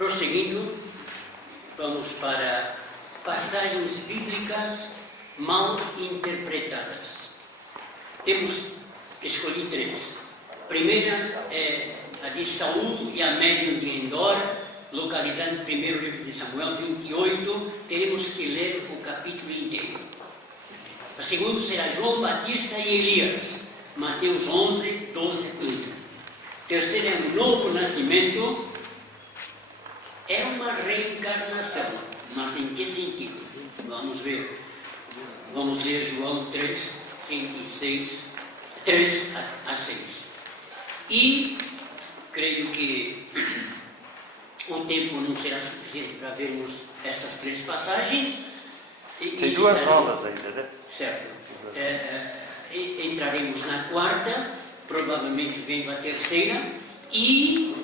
Prosseguindo, vamos para passagens bíblicas mal interpretadas. Escolhi 3. A primeira é a de Saul e a médium de Endor, localizado no primeiro livro de Samuel 28. Teremos que ler o capítulo inteiro. A segunda será João Batista e Elias, Mateus 11, 12 a 15. A terceira é o novo nascimento. É uma reencarnação, mas em que sentido? Vamos ver. Vamos ler João 3, 3 a 6. E creio que o tempo não será suficiente para vermos essas 3 passagens. Tem 2 aulas ainda, né? Certo. Entraremos na 4ª, provavelmente vendo a 3ª, e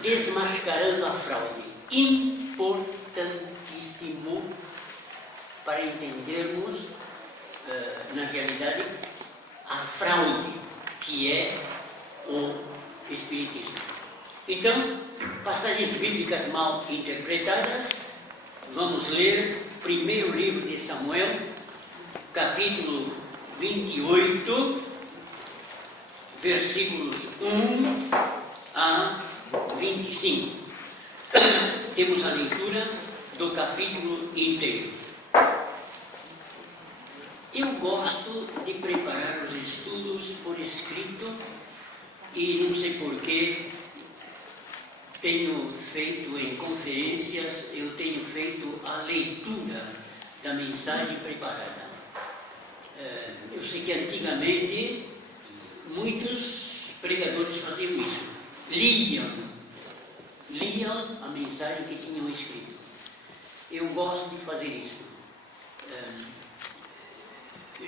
desmascarando a fraude. Importantíssimo para entendermos, na realidade, a fraude que é o Espiritismo. Então, passagens bíblicas mal interpretadas. Vamos ler o primeiro livro de Samuel, capítulo 28, versículos 1 a 25. Temos a leitura do capítulo inteiro. Eu gosto de preparar os estudos por escrito e não sei porquê, tenho feito em conferências, eu tenho feito a leitura da mensagem preparada. Eu sei que antigamente muitos pregadores faziam isso, liam a mensagem que tinham escrito. Eu gosto de fazer isso.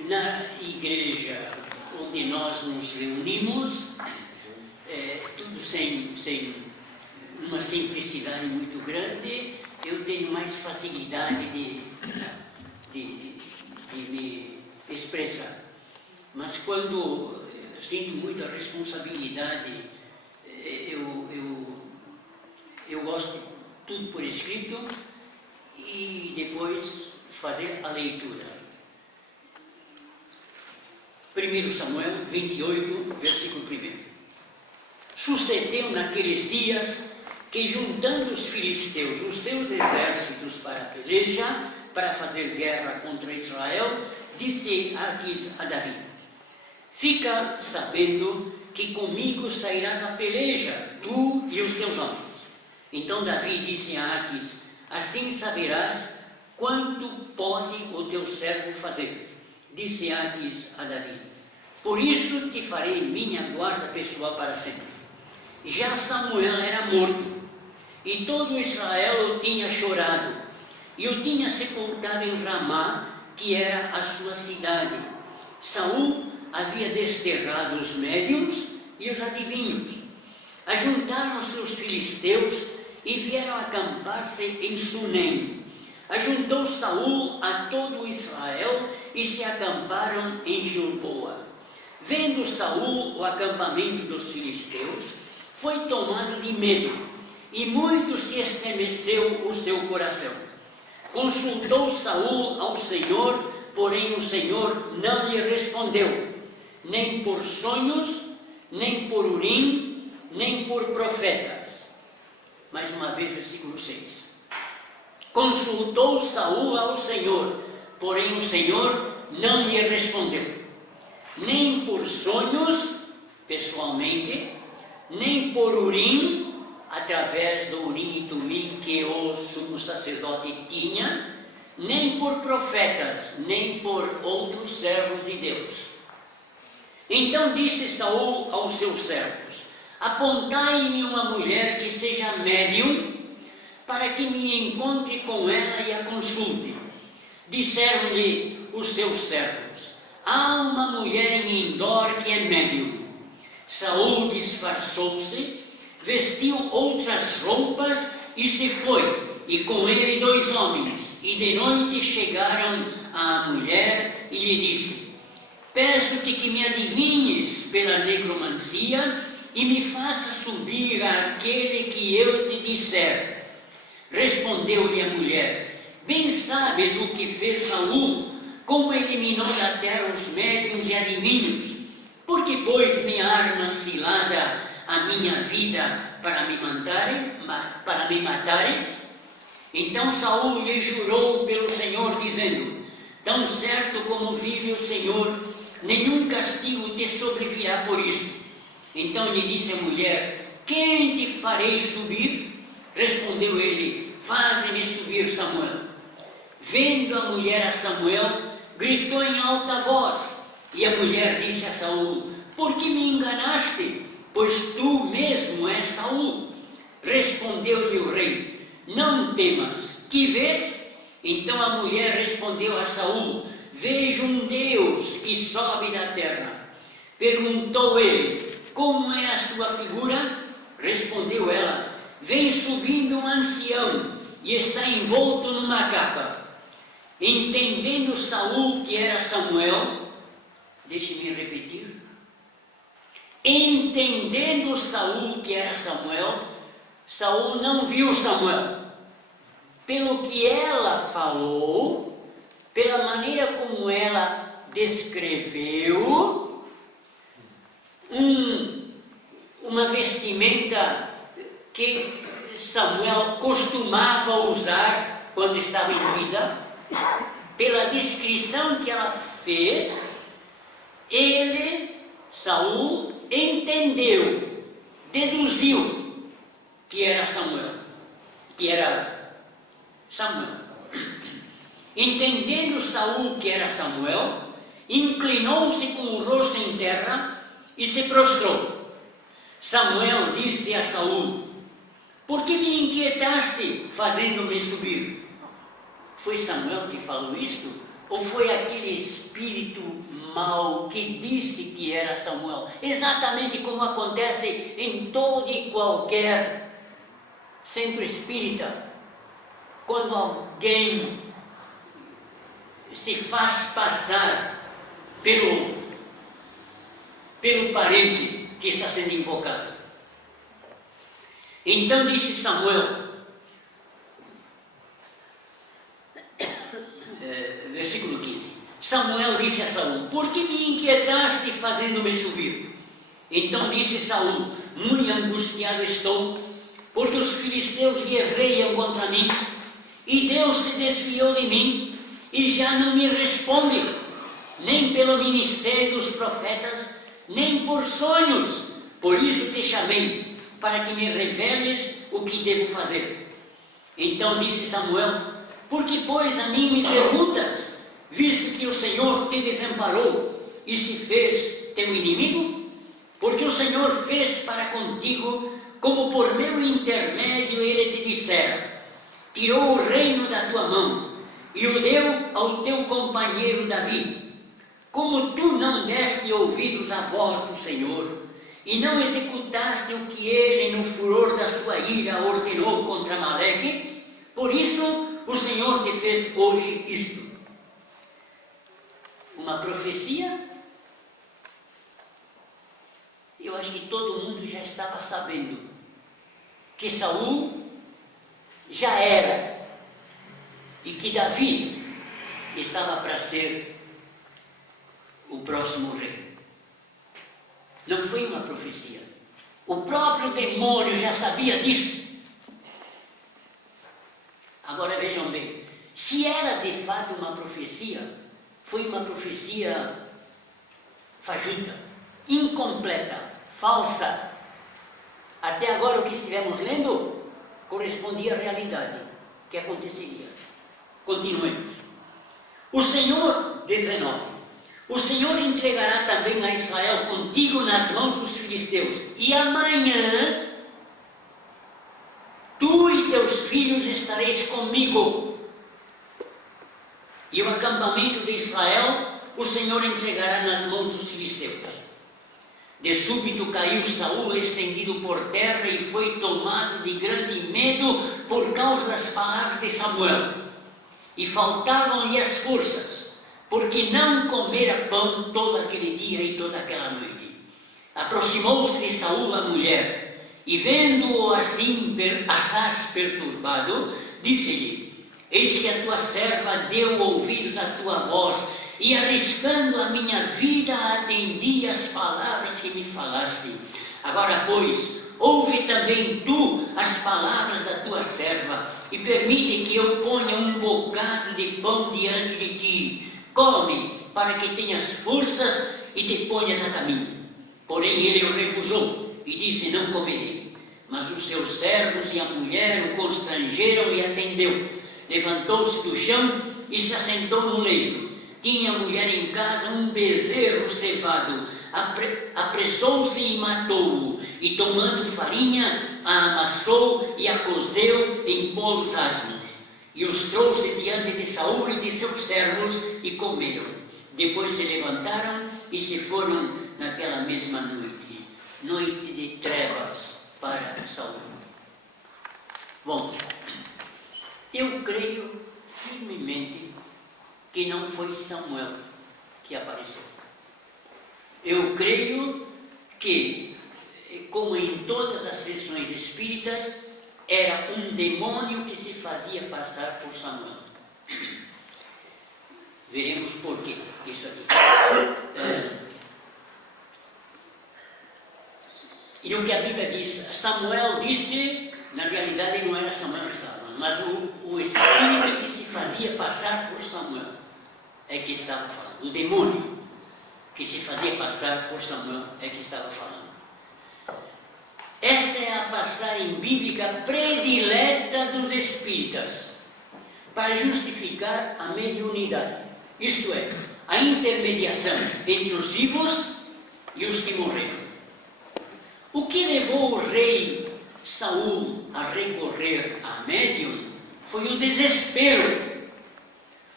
Na igreja onde nós nos reunimos, tudo sem uma simplicidade muito grande, eu tenho mais facilidade de me expressar. Mas quando sinto muita responsabilidade, eu gosto de tudo por escrito e depois fazer a leitura. 1 Samuel 28, versículo 1. Sucedeu naqueles dias que, juntando os filisteus os seus exércitos para a peleja, para fazer guerra contra Israel, disse Aquis a Davi: fica sabendo que comigo sairás a peleja, tu e os teus homens. Então Davi disse a Aquis: assim saberás quanto pode o teu servo fazer. Disse Aquis a Davi: por isso te farei minha guarda pessoal para sempre. Já Samuel era morto, e todo Israel o tinha chorado, e o tinha sepultado em Ramá, que era a sua cidade. Saul havia desterrado os médiuns e os adivinhos. Ajuntaram-se os filisteus e vieram acampar-se em Sunem. Ajuntou Saul a todo Israel e se acamparam em Gilboa. Vendo Saul o acampamento dos filisteus, foi tomado de medo, e muito se estremeceu o seu coração. Consultou Saul ao Senhor, porém o Senhor não lhe respondeu, nem por sonhos, nem por Urim, nem por profetas. Mais uma vez, versículo 6. Consultou Saul ao Senhor, porém o Senhor não lhe respondeu, nem por sonhos, pessoalmente, nem por Urim, através do Urim e Tumim que o sumo sacerdote tinha, nem por profetas, nem por outros servos de Deus. Então disse Saul aos seus servos: apontai-me uma mulher que seja médium, para que me encontre com ela e a consulte. Disseram-lhe os seus servos: há uma mulher em Endor que é médium. Saul disfarçou-se, vestiu outras roupas e se foi, e com ele 2 homens. E de noite chegaram à mulher e lhe disse: peço-te que me adivinhes pela necromancia e me faça subir àquele que eu te disser. Respondeu-lhe a mulher: bem sabes o que fez Saul, como eliminou da terra os médiuns e adivinhos, porque pôs minha arma cilada a minha vida para me matares? Então Saul lhe jurou pelo Senhor, dizendo: tão certo como vive o Senhor, nenhum castigo te sobrevirá por isso. Então lhe disse a mulher: quem te farei subir? Respondeu ele: faze-me subir, Samuel. Vendo a mulher a Samuel, gritou em alta voz, e a mulher disse a Saul: por que me enganaste? Pois tu mesmo és Saul. Respondeu-lhe o rei: não temas, que vês? Então a mulher respondeu a Saul: vejo um Deus que sobe da terra. Perguntou ele: como é a sua figura? Respondeu ela: vem subindo um ancião e está envolto numa capa. Entendendo Saul que era Samuel, deixe-me repetir. Entendendo Saul que era Samuel, Saul não viu Samuel. Pelo que ela falou, pela maneira como ela descreveu, uma vestimenta que Samuel costumava usar quando estava em vida, pela descrição que ela fez, ele, Saul, entendeu, deduziu que era Samuel, Entendendo Saul que era Samuel, inclinou-se com o rosto em terra e se prostrou. Samuel disse a Saul: por que me inquietaste, fazendo-me subir? Foi Samuel que falou isto? Ou foi aquele espírito mau que disse que era Samuel? Exatamente como acontece em todo e qualquer centro espírita. Quando alguém se faz passar pelo parente que está sendo invocado. Então disse Samuel, versículo 15: Samuel disse a Saul: por que me inquietaste fazendo-me subir? Então disse Saul: muito angustiado estou, porque os filisteus guerreiam contra mim, e Deus se desviou de mim, e já não me responde, nem pelo ministério dos profetas, nem por sonhos. Por isso te chamei, para que me reveles o que devo fazer. Então disse Samuel: por que, pois, a mim me perguntas, visto que o Senhor te desamparou e se fez teu inimigo? Porque o Senhor fez para contigo, como por meu intermédio ele te dissera: tirou o reino da tua mão e o deu ao teu companheiro Davi. Como tu não deste ouvidos à voz do Senhor, e não executaste o que ele, no furor da sua ira, ordenou contra Amaleque, por isso o Senhor te fez hoje isto. Uma profecia? Eu acho que todo mundo já estava sabendo que Saul já era e que Davi estava para ser o próximo rei. Não foi uma profecia. O próprio demônio já sabia disso. Agora vejam bem, se era de fato uma profecia, foi uma profecia fajuta, incompleta, falsa. Até agora o que estivemos lendo correspondia à realidade que aconteceria. Continuemos. O Senhor, 19, o Senhor entregará também a Israel contigo nas mãos dos filisteus, e amanhã tu e teus filhos estareis comigo, e o acampamento de Israel o Senhor entregará nas mãos dos filisteus. De súbito caiu Saul estendido por terra e foi tomado de grande medo por causa das palavras de Samuel, e faltavam-lhe as forças, porque não comera pão todo aquele dia e toda aquela noite. Aproximou-se de Saul a mulher, E vendo-o assim, assaz perturbado, disse-lhe: eis que a tua serva deu ouvidos à tua voz, e arriscando a minha vida, atendi às palavras que me falaste. Agora, pois, ouve também tu as palavras da tua serva, e permite que eu ponha um bocado de pão diante de ti. Come, para que tenhas forças e te ponhas a caminho. Porém ele o recusou e disse: não comerei. Mas os seus servos e a mulher o constrangeram e atendeu. Levantou-se do chão e se assentou no leito. Tinha a mulher em casa um bezerro cevado. Apressou-se e matou-o. E tomando farinha, a amassou e a cozeu em bolos asmos. E os trouxe diante de Saul e de seus servos e comeram. Depois se levantaram e se foram naquela mesma noite. Noite de trevas para Saul. Bom, eu creio firmemente que não foi Samuel que apareceu. Eu creio que, como em todas as sessões espíritas, era um demônio que se fazia passar por Samuel. Veremos por quê isso aqui. E o que a Bíblia diz, Samuel disse, na realidade não era Samuel, mas o espírito que se fazia passar por Samuel é que estava falando. O demônio que se fazia passar por Samuel é que estava falando. Esta é a passagem bíblica predileta dos espíritas para justificar a mediunidade, isto é, a intermediação entre os vivos e os que morreram. O que levou o rei Saul a recorrer a médium foi o desespero,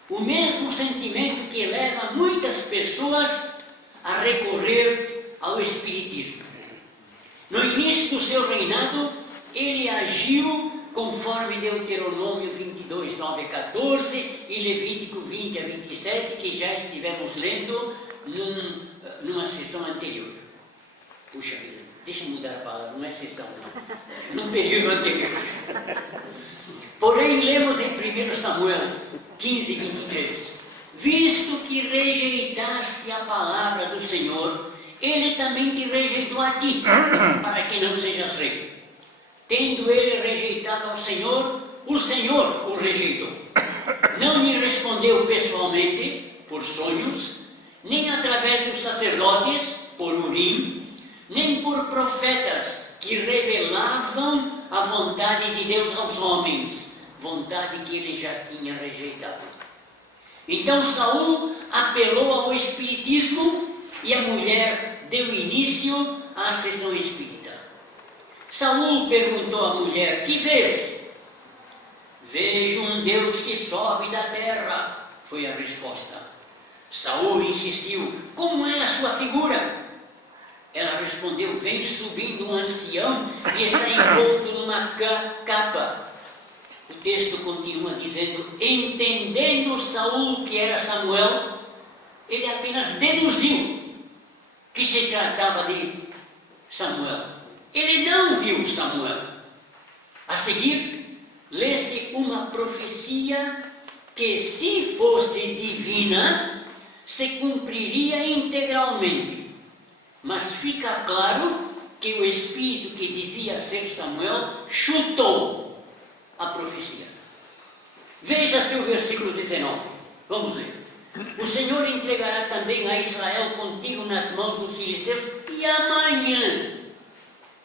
o mesmo sentimento que leva muitas pessoas a recorrer ao espiritismo. No início do seu reinado, ele agiu conforme Deuteronômio 22, 9 a 14 e Levítico 20 a 27, que já estivemos lendo numa sessão anterior. Puxa vida, deixa eu mudar a palavra, não é sessão, não. Num período anterior. Porém, lemos em 1 Samuel 15, 23. Visto que rejeitaste a palavra do Senhor, ele também te rejeitou a ti, para que não sejas rei. Tendo ele rejeitado ao Senhor, o Senhor o rejeitou. Não me respondeu pessoalmente, por sonhos, nem através dos sacerdotes, por Urim, nem por profetas que revelavam a vontade de Deus aos homens, vontade que ele já tinha rejeitado. Então Saul apelou ao espiritismo e a mulher deu início à sessão espírita. Saul perguntou à mulher: que vês? Vejo um Deus que sobe da terra, foi a resposta. Saul insistiu: como é a sua figura? Ela respondeu: vem subindo um ancião e está envolto numa capa. O texto continua dizendo: entendendo Saul que era Samuel, ele apenas deduziu que se tratava de Samuel. Ele não viu Samuel. A seguir, lê-se uma profecia que, se fosse divina, se cumpriria integralmente. Mas fica claro que o espírito que dizia ser Samuel chutou a profecia. Veja-se o versículo 19. Vamos ler. O Senhor entregará também a Israel contigo nas mãos dos filisteus, e amanhã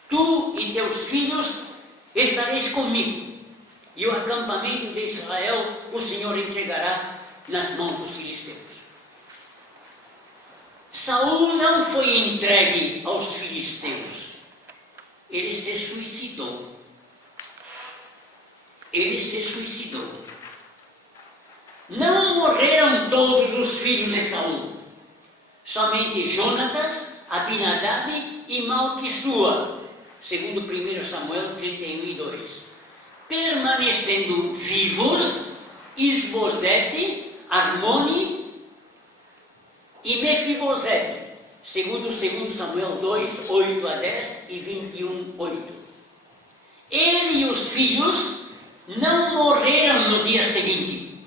tu e teus filhos estareis comigo, e o acampamento de Israel o Senhor entregará nas mãos dos filisteus. Saul não foi entregue aos filisteus, ele se suicidou. Ele se suicidou. Não morreram todos os filhos de Saul, somente Jonatas, Abinadab e Malquissua, segundo 1 Samuel 31 e 2. Permanecendo vivos Isbosete, Armone e Mefibosete, segundo 2 Samuel 2, 8 a 10 e 21, 8. Ele e os filhos não morreram no dia seguinte,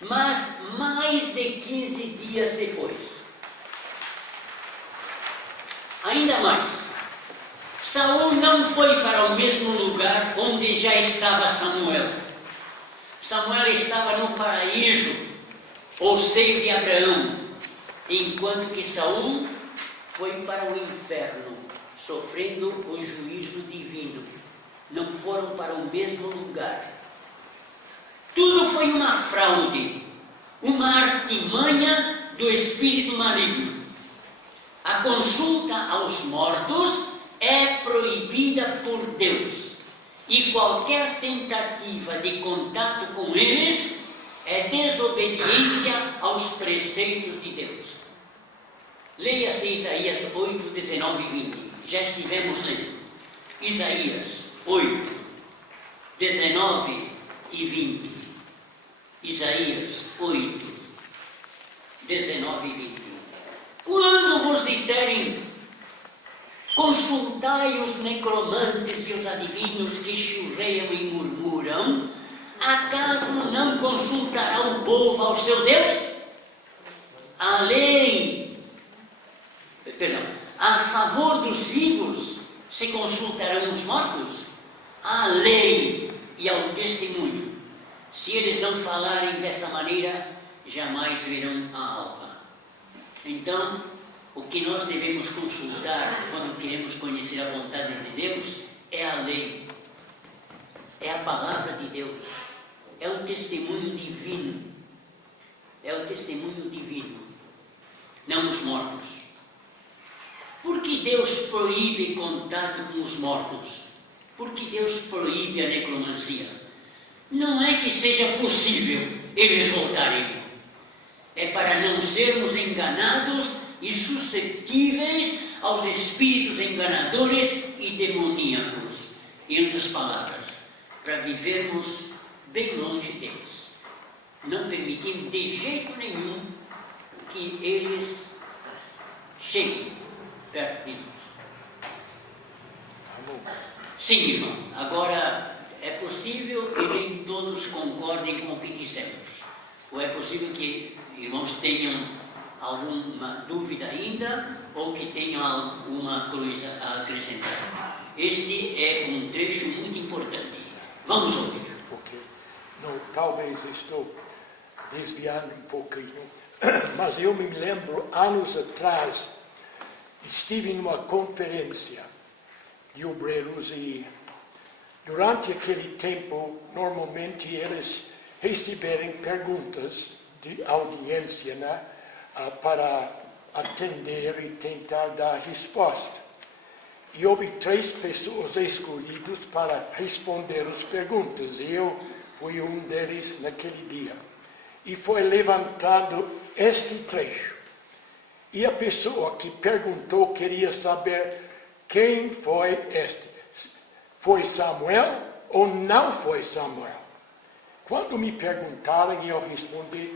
mas mais de 15 dias depois. Ainda mais, Saul não foi para o mesmo lugar onde já estava Samuel. Samuel estava no paraíso, ou seio de Abraão, enquanto que Saul foi para o inferno, sofrendo o juízo divino. Não foram para o mesmo lugar. Tudo foi uma fraude, uma artimanha do espírito maligno. A consulta aos mortos é proibida por Deus, e qualquer tentativa de contato com eles é desobediência aos preceitos de Deus. Leia-se Isaías 8, 19 e 20. Já estivemos lendo. Isaías 8, 19 e 20. Isaías 8, 19 e 20. Quando vos disserem, consultai os necromantes e os adivinhos que churreiam e murmuram, acaso não consultará o povo ao seu Deus? A lei, a favor dos vivos se consultarão os mortos? A lei e ao testemunho. Se eles não falarem desta maneira, jamais verão a alva. Então, o que nós devemos consultar quando queremos conhecer a vontade de Deus é a lei, é a palavra de Deus, é o testemunho divino, não os mortos. Por que Deus proíbe contato com os mortos? Por que Deus proíbe a necromancia? Não é que seja possível eles voltarem, é para não sermos enganados e suscetíveis aos espíritos enganadores e demoníacos. Em outras palavras, para vivermos bem longe deles, não permitindo de jeito nenhum que eles cheguem perto de nós. Sim, irmão, agora é possível que nem todos concordem com o que dissemos, ou é possível que irmãos tenham alguma dúvida ainda, ou que tenham alguma coisa a acrescentar. Este é um trecho muito importante. Vamos ouvir. Ok. Não, talvez estou desviando um pouquinho, mas eu me lembro, anos atrás, estive numa conferência de obreiros e durante aquele tempo, normalmente eles receberem perguntas de audiência, né, para atender e tentar dar resposta. E houve 3 pessoas escolhidas para responder as perguntas, e eu fui um deles naquele dia. E foi levantado este trecho. E a pessoa que perguntou queria saber quem foi este. Foi Samuel ou não foi Samuel? Quando me perguntaram, eu respondi,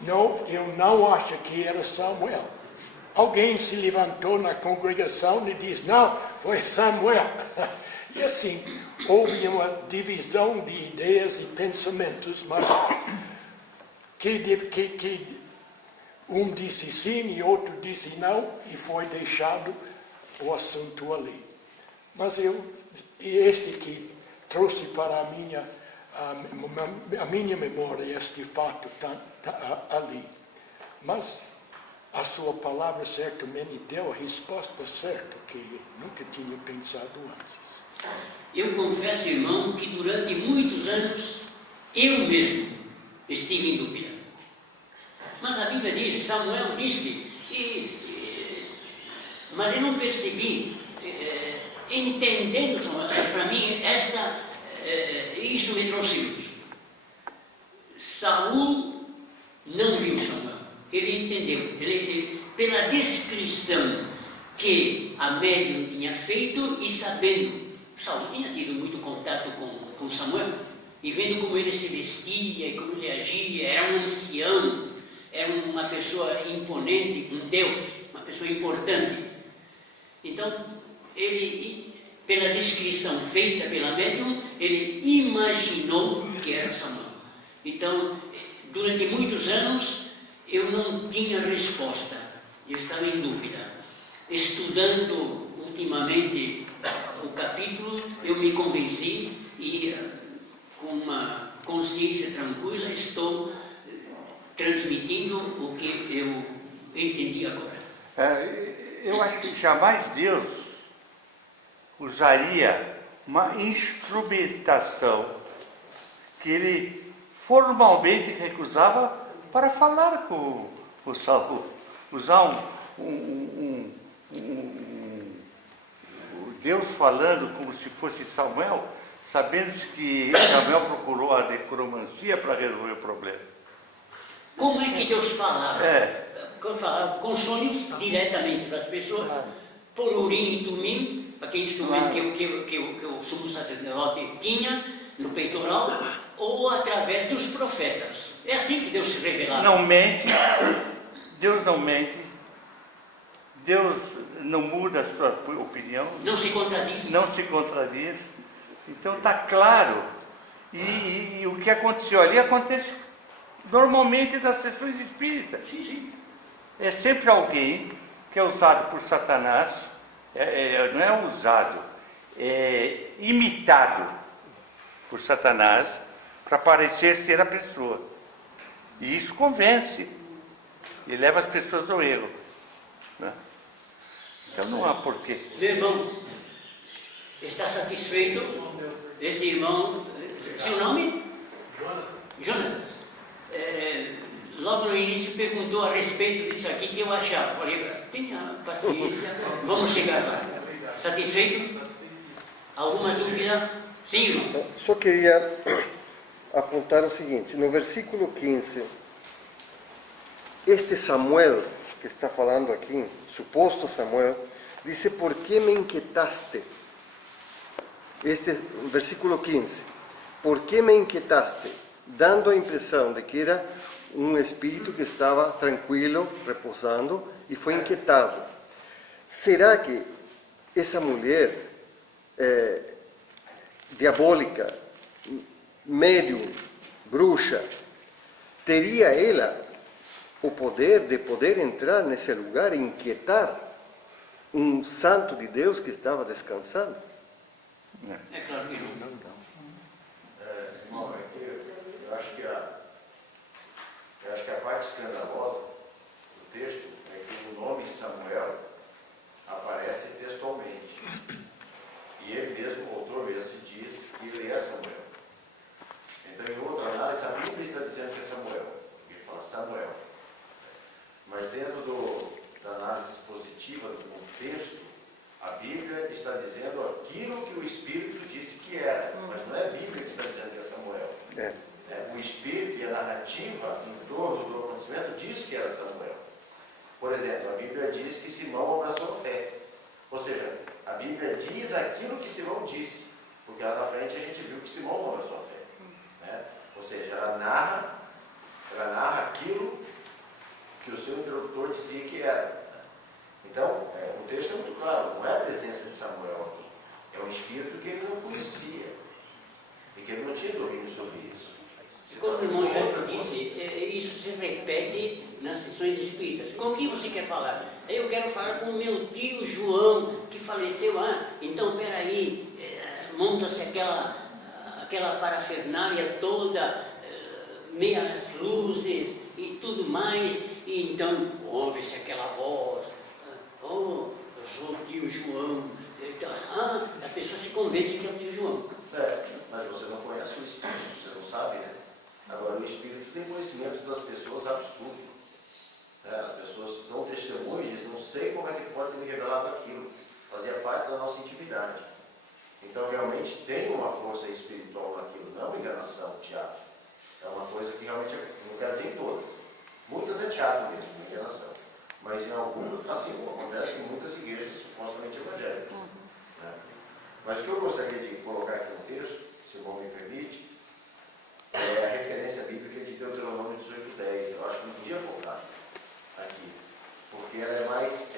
não, eu não acho que era Samuel. Alguém se levantou na congregação e disse, não, foi Samuel. E assim, houve uma divisão de ideias e pensamentos, mas que um disse sim e outro disse não, e foi deixado o assunto ali. Mas este que trouxe para a minha memória este fato está ali. Mas a sua palavra certamente deu a resposta certa, que nunca tinha pensado antes. Eu confesso, irmão, que durante muitos anos eu mesmo estive em dúvida. Mas a Bíblia diz, Samuel disse, mas eu não percebi, entendendo Samuel, para mim, isso me trouxe luz. Saul não viu Samuel, ele entendeu, pela descrição que a médium tinha feito e sabendo, Saul tinha tido muito contato com Samuel, e vendo como ele se vestia e como ele agia, era um ancião, era uma pessoa imponente, um Deus, uma pessoa importante. Então, ele pela descrição feita pela médium, ele imaginou que era Samuel. Então, durante muitos anos, eu não tinha resposta, eu estava em dúvida. Estudando ultimamente o capítulo, eu me convenci e, com uma consciência tranquila, estou transmitindo o que eu entendi agora. Eu acho que jamais Deus usaria uma instrumentação que ele formalmente recusava para falar com o Saul. Usar Deus falando como se fosse Samuel, sabendo que Samuel procurou a necromancia para resolver o problema. Como é que Deus falava? Falava com sonhos diretamente para as pessoas, por Urim e Tumim, aquele instrumento que o sumo sacerdote tinha no peitoral, ou através dos profetas. É assim que Deus se revelava. Não mente, Deus não mente, Deus não muda a sua opinião. Não se contradiz. Não se contradiz. Então está claro. E o que aconteceu ali acontece normalmente nas sessões espíritas. Sim, sim. É sempre alguém que é usado por Satanás, não é usado, é imitado por Satanás para parecer ser a pessoa. E isso convence e leva as pessoas ao erro. Né? Então não há porquê. Meu irmão, está satisfeito? Esse irmão, seu nome? Jonatas. Logo no início perguntou a respeito disso aqui que eu achava. Falei, tenha paciência, vamos chegar lá. Satisfeito? Alguma dúvida? Sim, irmão. Só queria apontar o seguinte, no versículo 15, este Samuel que está falando aqui, suposto Samuel, dice, ¿por qué me inquietaste? Versículo 15, ¿por qué me inquietaste? Dando a impressão de que era um espírito que estava tranquilo, repousando, e foi inquietado. Será que essa mulher diabólica, médium, bruxa, teria ela o poder de poder entrar nesse lugar e inquietar um santo de Deus que estava descansando? É claro que não. Irmão, eu acho que a parte escandalosa do texto é que o nome Samuel aparece textualmente. E ele mesmo, o autor mesmo, diz que ele é Samuel. Então, em outra análise, a Bíblia está dizendo que é Samuel. Ele fala Samuel. Mas dentro da análise expositiva do contexto, a Bíblia está dizendo aquilo que o Espírito disse que era. Mas não é a Bíblia que está dizendo que é Samuel. O Espírito e a narrativa em torno do acontecimento diz que era Samuel. Por exemplo, a Bíblia diz que Simão abraçou a fé. Ou seja, a Bíblia diz aquilo que Simão disse, porque lá na frente a gente viu que Simão não abraçou a fé. Né? Ou seja, ela narra aquilo que o seu introdutor dizia que era. Então, o texto é muito claro, não é a presença de Samuel aqui. É um espírito que ele não conhecia e que ele não tinha domínio sobre isso. Como o irmão já disse, isso se repete nas sessões espíritas. Com quem você quer falar? Eu quero falar com o meu tio João, que faleceu. Então, peraí, monta-se aquela parafernália toda, meias luzes e tudo mais, e então ouve-se aquela voz, eu sou o tio João. Então, a pessoa se convence que é o tio João. Mas você não conhece o Espírito, você não sabe, né? Agora, o Espírito tem conhecimento das pessoas absurdo. As pessoas dão testemunho e dizem, não sei como é que pode me revelar aquilo. Fazia parte da nossa intimidade. Então, realmente, tem uma força espiritual naquilo, não é enganação, teatro. É uma coisa que realmente, não quero dizer em todas. Muitas é teatro mesmo, enganação. Mas em algumas, assim como acontece em muitas igrejas supostamente evangélicas. Né? Mas o que eu gostaria de colocar aqui no texto, se o irmão me permite, é a referência bíblica de Deuteronômio 18:10. Eu acho que não podia focar aqui, porque ela é mais,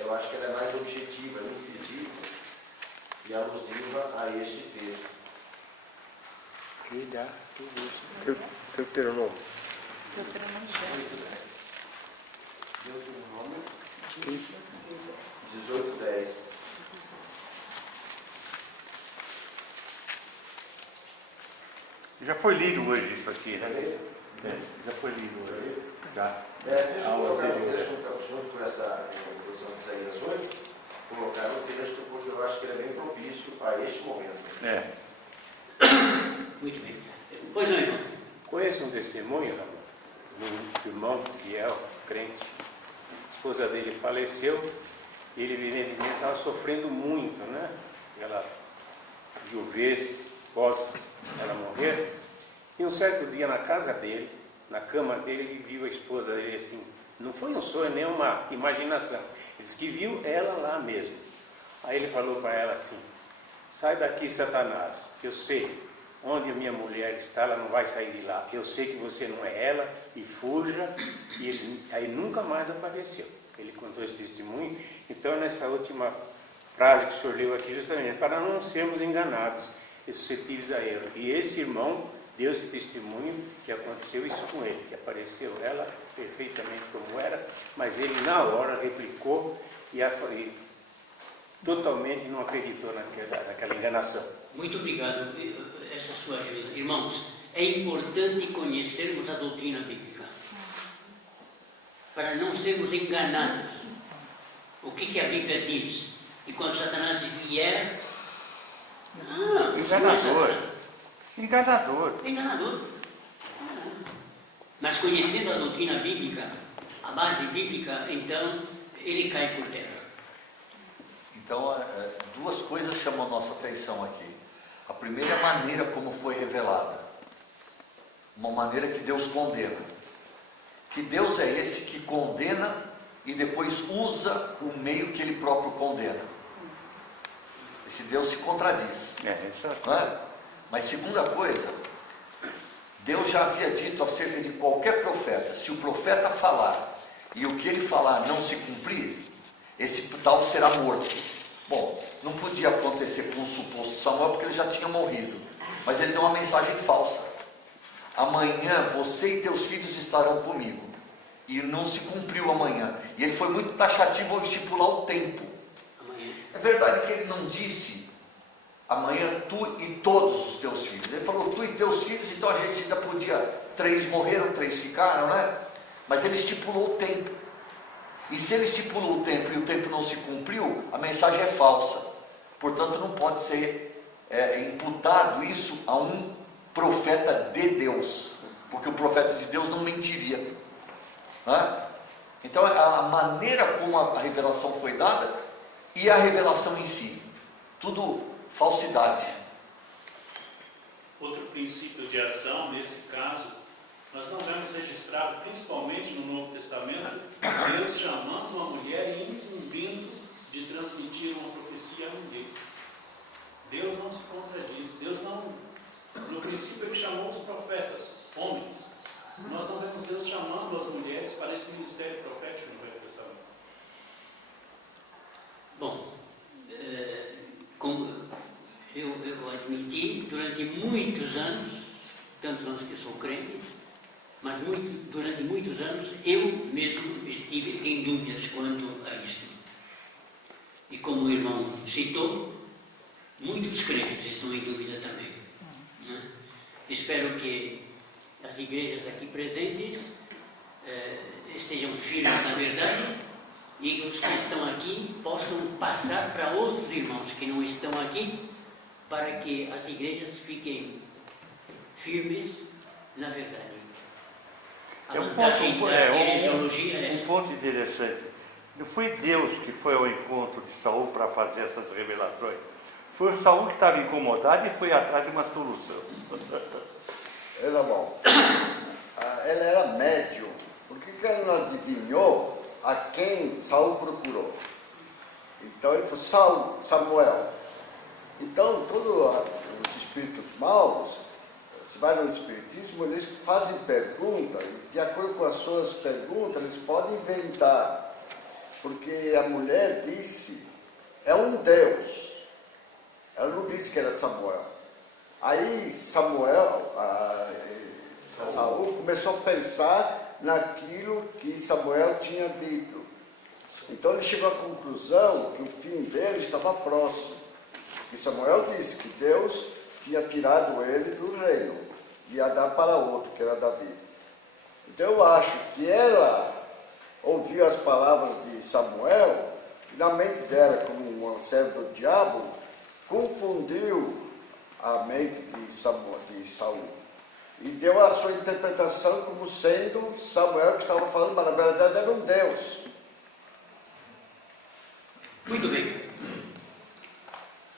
eu acho que ela é mais objetiva, incisiva, e alusiva a este texto. Que dá tudo isso. Deuteronômio. Deuteronômio 18:10. Já foi lido hoje isso aqui, né? Já foi lido hoje. Já. Deixa eu colocar o texto junto com essa introdução de Isaías 8, colocar o texto porque eu acho que ele é bem propício a este momento. Muito bem. Pois não, irmão. Conheço um testemunho, de um irmão fiel, crente. A esposa dele faleceu e ele, evidentemente, estava sofrendo muito, né? Aquela viuvez pós ela morrer. E um certo dia, na casa dele, na cama dele, ele viu a esposa dele assim. Não foi um sonho, nem uma imaginação. Ele disse que viu ela lá mesmo. Aí ele falou para ela assim: sai daqui, Satanás, que eu sei onde a minha mulher está, ela não vai sair de lá. Eu sei que você não é ela, e fuja. E ele, aí nunca mais apareceu. Ele contou esse testemunho. Então, nessa última frase que o senhor leu aqui, justamente, para não sermos enganados e suscetíveis a erro. E esse irmão deu esse testemunho que aconteceu isso com ele, que apareceu ela perfeitamente como era, mas ele na hora replicou e totalmente não acreditou naquela enganação. Muito obrigado essa sua ajuda. Irmãos, é importante conhecermos a doutrina bíblica para não sermos enganados. O que a Bíblia diz? E quando Satanás vier, Enganador. Enganador. Mas conhecendo a doutrina bíblica, a base bíblica, então ele cai por terra. Então, duas coisas chamam a nossa atenção aqui. A primeira é a maneira como foi revelada. Uma maneira que Deus condena. Que Deus é esse que condena e depois usa o meio que Ele próprio condena. Esse Deus se contradiz. Não é? Mas segunda coisa, Deus já havia dito acerca de qualquer profeta: se o profeta falar e o que ele falar não se cumprir, esse tal será morto. Bom, não podia acontecer com o suposto Samuel porque ele já tinha morrido, mas ele deu uma mensagem falsa: amanhã você e teus filhos estarão comigo. E não se cumpriu amanhã, e ele foi muito taxativo ao estipular o tempo. É verdade que ele não disse amanhã tu e todos os teus filhos. Ele falou tu e teus filhos, então a gente ainda podia, 3 morreram, 3 ficaram, né? Mas ele estipulou o tempo. E se ele estipulou o tempo e o tempo não se cumpriu, a mensagem é falsa. Portanto, não pode ser imputado isso a um profeta de Deus, porque o profeta de Deus não mentiria. Né? Então, a maneira como a revelação foi dada e a revelação em si, tudo falsidade. Outro princípio de ação, nesse caso, nós não vemos registrado, principalmente no Novo Testamento, Deus chamando uma mulher e incumbindo de transmitir uma profecia a ninguém. Deus não se contradiz. Deus não... No princípio, Ele chamou os profetas, homens. Nós não vemos Deus chamando as mulheres para esse ministério profético no Velho Testamento. Bom, como eu admiti, durante muitos anos, tantos anos que sou crente, mas durante muitos anos eu mesmo estive em dúvidas quanto a isto. E como o irmão citou, muitos crentes estão em dúvida também. Né? Espero que as igrejas aqui presentes estejam firmes na verdade e os que estão aqui possam passar para outros irmãos que não estão aqui, para que as igrejas fiquem firmes na verdade. A vantagem da eclesiologia é essa. Um ponto interessante. Não foi Deus que foi ao encontro de Saul para fazer essas revelações. Foi o Saul que estava incomodado e foi atrás de uma solução. Era bom. Ela era médium. Por que ela não adivinhou a quem Saul procurou? Então ele falou, Samuel. Então todos os espíritos maus, se vai no espiritismo, eles fazem perguntas, e de acordo com as suas perguntas, eles podem inventar. Porque a mulher disse, é um Deus. Ela não disse que era Samuel. Aí Saul começou a pensar naquilo que Samuel tinha dito. Então ele chegou à conclusão que o fim dele estava próximo. E Samuel disse que Deus tinha tirado ele do reino e ia dar para outro, que era Davi. Então eu acho que ela ouviu as palavras de Samuel e na mente dela, como uma serva do diabo, confundiu a mente de Saul e deu a sua interpretação como sendo Samuel que estava falando, mas na verdade era um Deus. Muito bem.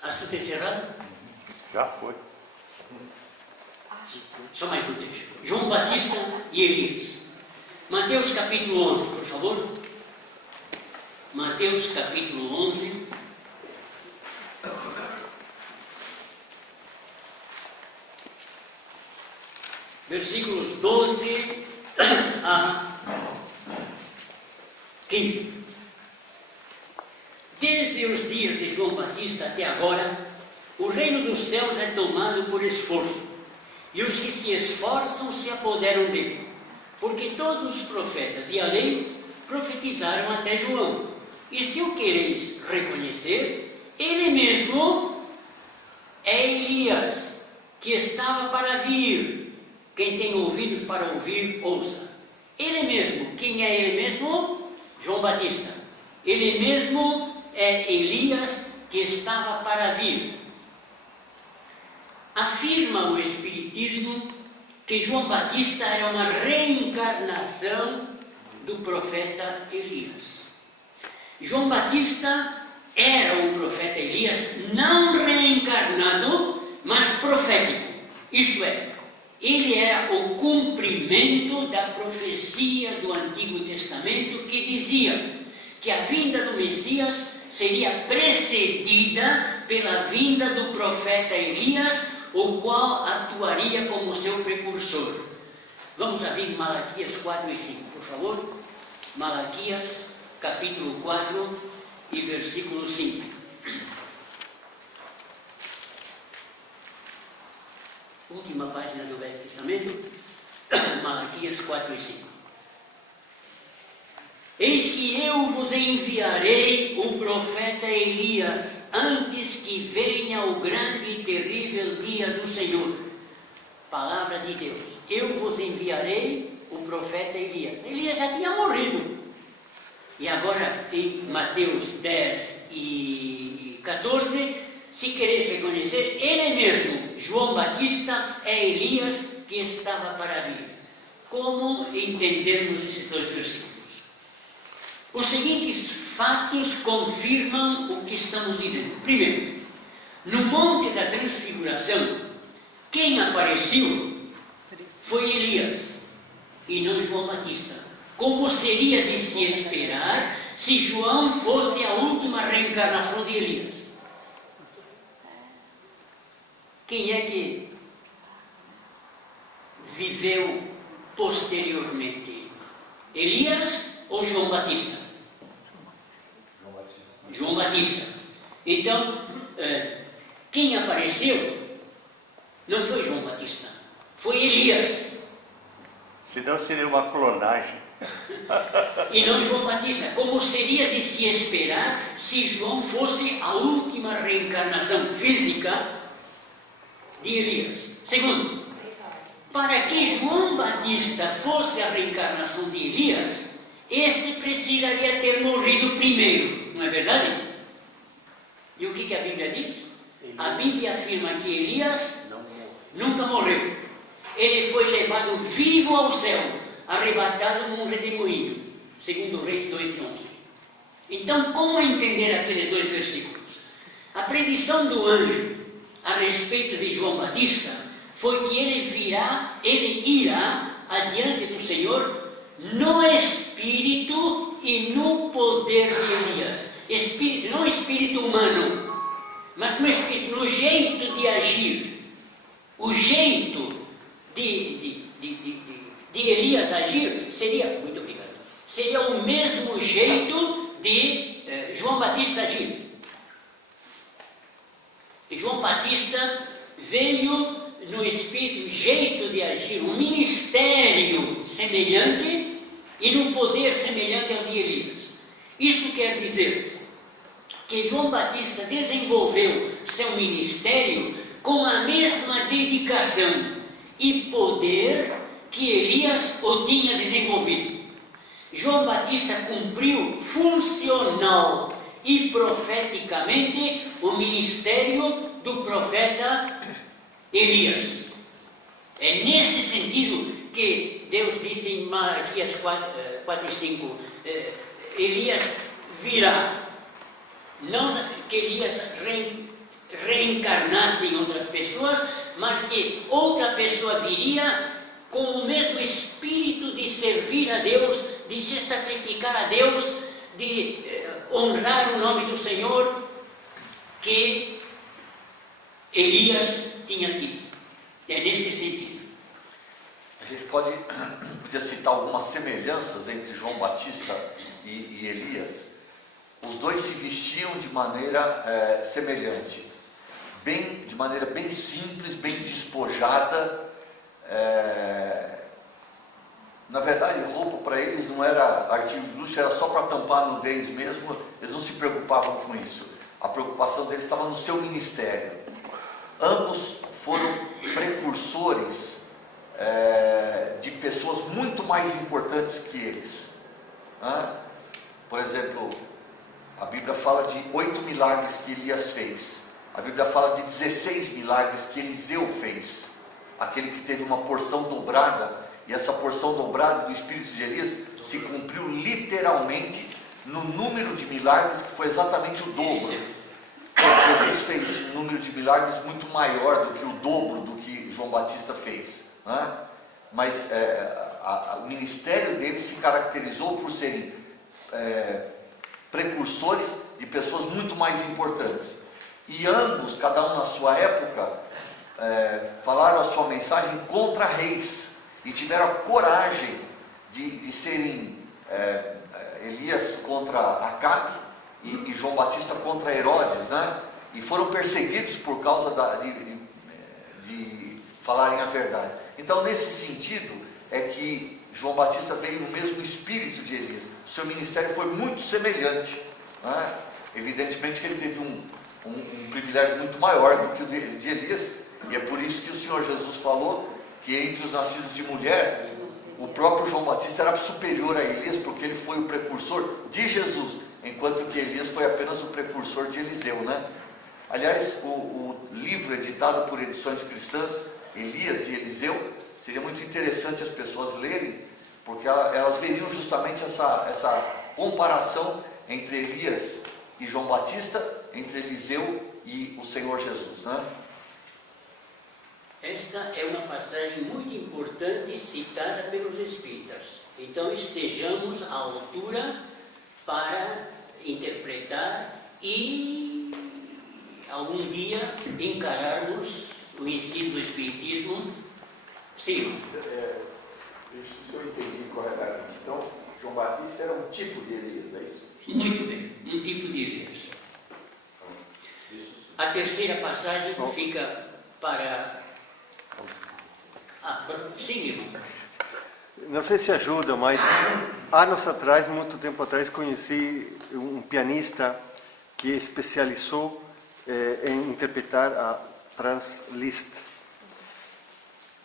Assunto encerrado? Já foi. Só mais um trecho. João Batista e Elias. Mateus capítulo 11, por favor. Mateus capítulo 11. Versículos 12 a 15. Desde os dias de João Batista até agora, o reino dos céus é tomado por esforço, e os que se esforçam se apoderam dele, porque todos os profetas e a lei profetizaram até João. E se o quereis reconhecer, ele mesmo é Elias, que estava para vir. Quem tem ouvidos para ouvir, ouça. Ele mesmo, quem é ele mesmo? João Batista. Ele mesmo é Elias, que estava para vir. Afirma o Espiritismo que João Batista era uma reencarnação do profeta Elias. João Batista era o profeta Elias, não reencarnado, mas profético. Isto é, ele era o cumprimento da profecia do Antigo Testamento que dizia que a vinda do Messias seria precedida pela vinda do profeta Elias, o qual atuaria como seu precursor. Vamos abrir Malaquias 4 e 5, por favor. Malaquias, capítulo 4 e versículo 5. Última página do Velho Testamento, Malaquias 4 e 5. Eis que eu vos enviarei o profeta Elias, antes que venha o grande e terrível dia do Senhor. Palavra de Deus. Eu vos enviarei o profeta Elias. Elias já tinha morrido. E agora em Mateus 10 e 14, se quereis reconhecer, ele mesmo, João Batista, é Elias que estava para vir. Como entendermos esses dois versículos? Os seguintes fatos confirmam o que estamos dizendo. Primeiro, no Monte da Transfiguração, quem apareceu foi Elias e não João Batista. Como seria de se esperar se João fosse a última reencarnação de Elias? Quem é que viveu posteriormente? Elias ou João Batista? João Batista. Então, quem apareceu não foi João Batista, foi Elias. Senão seria uma clonagem. E não João Batista, como seria de se esperar se João fosse a última reencarnação física de Elias. Segundo, para que João Batista fosse a reencarnação de Elias, este precisaria ter morrido primeiro, não é verdade? E o que a Bíblia diz? A Bíblia afirma que Elias nunca morreu. Ele foi levado vivo ao céu, arrebatado num redemoinho, segundo Reis 2 e 11. Então, como entender aqueles dois versículos? A predição do anjo a respeito de João Batista foi que ele irá adiante do Senhor no espírito e no poder de Elias. Espírito, não espírito humano, mas no espírito, no jeito de agir. O jeito de Elias agir seria, muito obrigado, seria o mesmo jeito de João Batista agir. João Batista veio no espírito, jeito de agir, um ministério semelhante e no poder semelhante ao de Elias. Isto quer dizer que João Batista desenvolveu seu ministério com a mesma dedicação e poder que Elias o tinha desenvolvido. João Batista cumpriu funcional e profeticamente o ministério do profeta Elias. É neste sentido que Deus disse em Malaquias 4 e 5, Elias virá. Não que Elias reencarnasse em outras pessoas, mas que outra pessoa viria com o mesmo espírito de servir a Deus, de se sacrificar a Deus, de honrar o nome do Senhor, que Elias tinha tido. É neste sentido. A gente podia citar algumas semelhanças entre João Batista e Elias. Os dois se vestiam de maneira semelhante, de maneira bem simples, bem despojada. Na verdade, roupa para eles não era artigo de luxo, era só para tampar a nudez mesmo. Eles não se preocupavam com isso. A preocupação deles estava no seu ministério. Ambos foram precursores de pessoas muito mais importantes que eles. Por exemplo, a Bíblia fala de 8 milagres que Elias fez. A Bíblia fala de 16 milagres que Eliseu fez. Aquele que teve uma porção dobrada, e essa porção dobrada do Espírito de Elias se cumpriu literalmente no número de milagres, que foi exatamente o dobro. Jesus fez um número de milagres muito maior do que o dobro do que João Batista fez. Mas o ministério dele se caracterizou por serem precursores de pessoas muito mais importantes. E ambos, cada um na sua época, falaram a sua mensagem contra reis e tiveram a coragem de serem Elias contra Acabe e João Batista contra Herodes, e foram perseguidos por causa de falarem a verdade. Então, nesse sentido, é que João Batista veio no mesmo espírito de Elias. O seu ministério foi muito semelhante. Evidentemente que ele teve um privilégio muito maior do que o de Elias, e é por isso que o Senhor Jesus falou que entre os nascidos de mulher, o próprio João Batista era superior a Elias, porque ele foi o precursor de Jesus, enquanto que Elias foi apenas o precursor de Eliseu, Aliás, o livro editado por Edições Cristãs, Elias e Eliseu, seria muito interessante as pessoas lerem, porque elas veriam justamente essa comparação entre Elias e João Batista, entre Eliseu e o Senhor Jesus, Esta é uma passagem muito importante citada pelos Espíritas. Então estejamos à altura para interpretar e algum dia encararmos o ensino do Espiritismo. Sim. Se eu entendi corretamente, então João Batista era um tipo de Elias, é isso? Muito bem, um tipo de Elias. A terceira passagem fica para... Sim, irmão. Não sei se ajuda, mas anos atrás, muito tempo atrás, conheci um pianista que especializou em interpretar a Franz Liszt.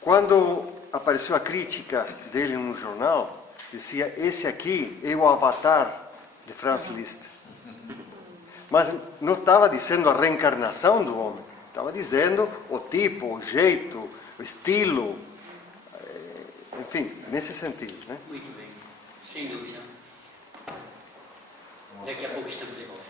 Quando apareceu a crítica dele no jornal, dizia: esse aqui é o avatar de Franz Liszt. Mas não estava dizendo a reencarnação do homem, estava dizendo o tipo, o jeito, o estilo, enfim, nesse sentido. Muito bem, sem dúvida. Daqui a pouco estamos de volta.